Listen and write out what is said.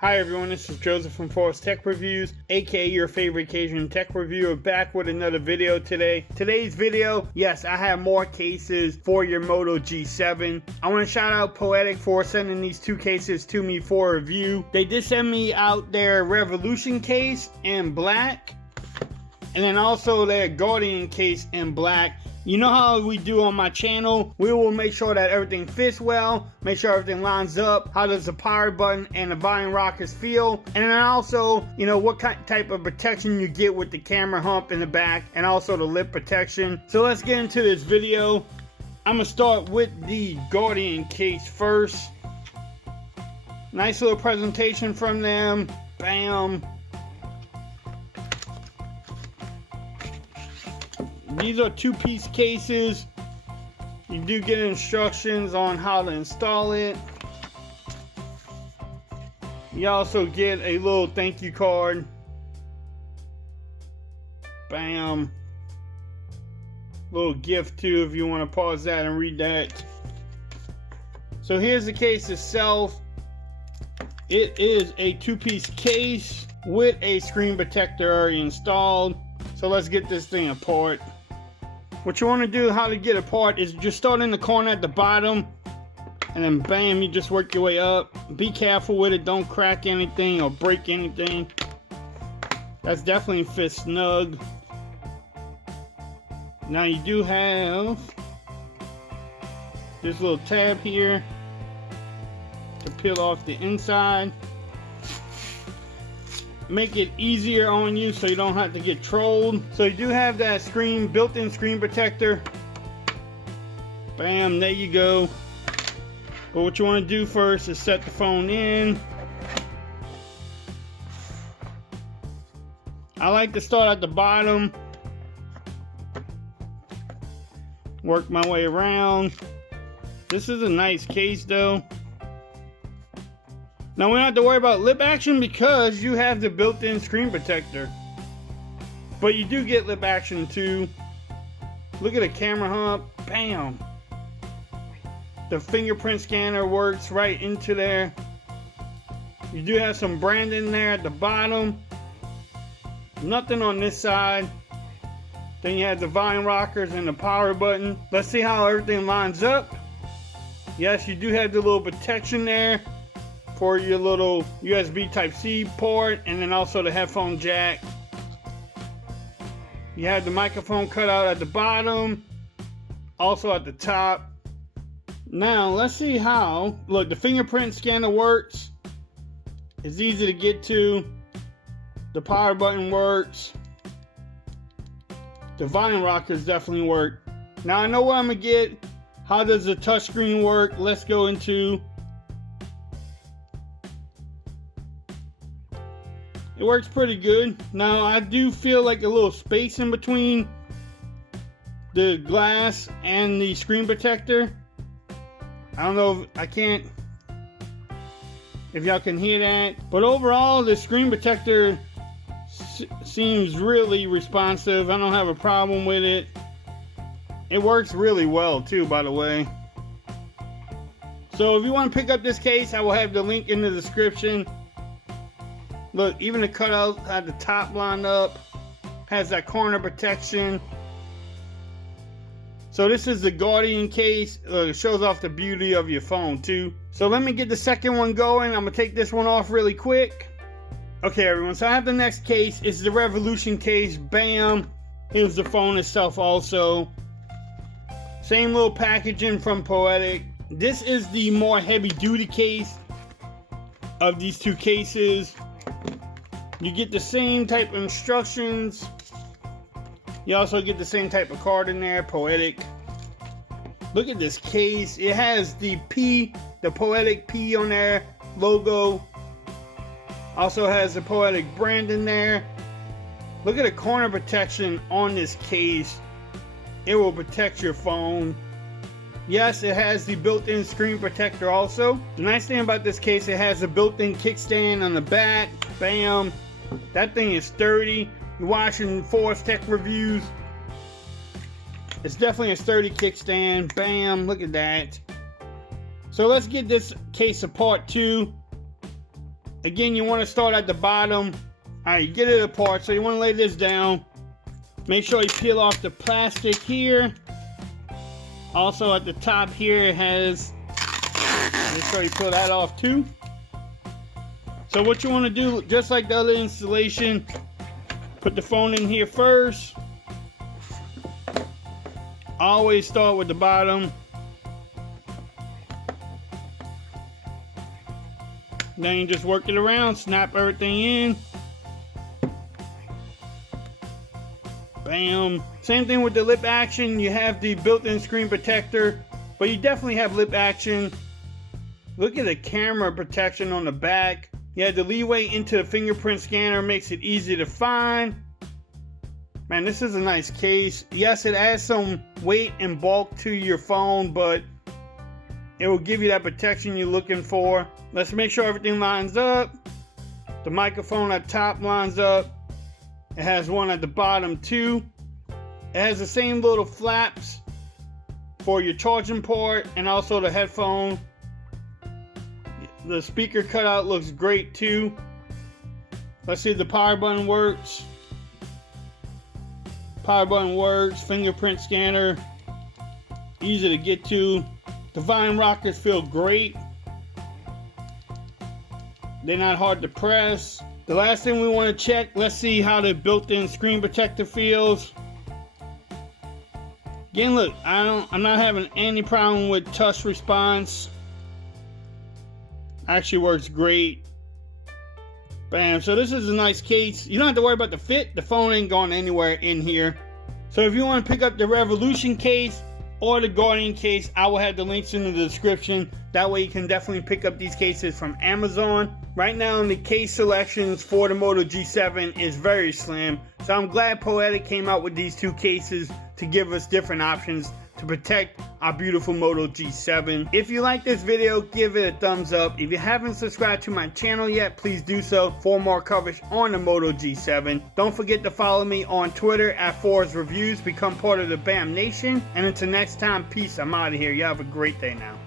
Hi everyone, this is Joseph from Poetic Reviews, aka your favorite Cajun tech reviewer, back with another video today. Today's video, yes, I have more cases for your Moto G7. I want to shout out Poetic for sending these two cases to me for review. They did send me out their Revolution case in black, and then also their Guardian case in black. You know how we do on my channel, we will make sure that everything fits well, make sure everything lines up, how does the power button and the volume rockers feel, and then also, you know, what type of protection you get with the camera hump in the back, and also the lip protection. So let's get into this video. I'm gonna start with the Guardian case first. Nice little presentation from them, bam. These are two-piece cases. You do get instructions on how to install it. You also get a little thank you card. Bam. Little gift too if you want to pause that and read that. So here's the case itself. It is a two-piece case with a screen protector already installed. So let's get this thing apart. What you want to do, how to get apart, is just start in the corner at the bottom, and then bam, you just work your way up. Be careful with it, don't crack anything or break anything. That's definitely fit snug. Now you do have this little tab here to peel off the inside. Make it easier on you so you don't have to get trolled. So you do have that built-in screen protector. Bam, there you go. But what you want to do first is set the phone in. I like to start at the bottom, work my way around. This is a nice case though. Now we don't have to worry about lip action because you have the built-in screen protector. But you do get lip action too. Look at the camera hump, bam. The fingerprint scanner works right into there. You do have some branding there at the bottom. Nothing on this side. Then you have the volume rockers and the power button. Let's see how everything lines up. Yes, you do have the little protection there for your little USB Type-C port, and then also the headphone jack. You have the microphone cutout at the bottom, also at the top. Now let's see how, look, the fingerprint scanner works. It's easy to get to. The power button works. The volume rockers definitely work. Now I know what I'm gonna get. How does the touchscreen work? Let's go into. It works pretty good. Now I do feel like a little space in between the glass and the screen protector. I don't know if y'all can hear that, but overall the screen protector seems really responsive. I don't have a problem with it. It works really well too, by the way. So if you want to pick up this case, I will have the link in the description. Look, even the cutout at the top lined up, has that corner protection. So this is the Guardian case. It shows off the beauty of your phone too. So let me get the second one going. I'm gonna take this one off really quick. Okay everyone, so I have the next case. It's the Revolution case, bam. Here's the phone itself also. Same little packaging from Poetic. This is the more heavy duty case of these two cases. You get the same type of instructions. You also get the same type of card in there, Poetic. Look at this case. It has the P, the Poetic P on there, logo. Also has the Poetic brand in there. Look at the corner protection on this case. It will protect your phone. Yes, it has the built-in screen protector also. The nice thing about this case, it has a built-in kickstand on the back. Bam. That thing is sturdy. You're watching Poetic Reviews. It's definitely a sturdy kickstand. Bam, look at that. So let's get this case apart too. Again, you want to start at the bottom. Alright, you get it apart, so you want to lay this down. Make sure you peel off the plastic here. Also at the top here it has, make sure you peel that off too. So what you want to do, just like the other installation, put the phone in here first. Always start with the bottom. Then you just work it around, snap everything in. Bam. Same thing with the lip action. You have the built-in screen protector, but you definitely have lip action. Look at the camera protection on the back. You have the leeway into the fingerprint scanner, makes it easy to find. Man, this is a nice case. Yes, it adds some weight and bulk to your phone, but it will give you that protection you're looking for. Let's make sure everything lines up. The microphone at top lines up. It has one at the bottom too. It has the same little flaps for your charging port and also the headphone. The speaker cutout looks great too. Let's see if the power button works. Power button works. Fingerprint scanner. Easy to get to. The volume rockers feel great. They're not hard to press. The last thing we want to check, let's see how the built-in screen protector feels. Again, look, I'm not having any problem with touch response. Actually works great. Bam, so this is a nice case. You don't have to worry about the fit. The phone ain't going anywhere in here. So if you want to pick up the Revolution case or the Guardian case, I will have the links in the description. That way you can definitely pick up these cases from Amazon. Right now the case selections for the Moto G7 is very slim. So I'm glad Poetic came out with these two cases to give us different options to protect our beautiful Moto G7. If you like this video, give it a thumbs up. If you haven't subscribed to my channel yet, please do so for more coverage on the Moto G7. Don't forget to follow me on Twitter at Forrest Reviews. Become part of the BAM Nation. And until next time, peace. I'm out of here. You have a great day now.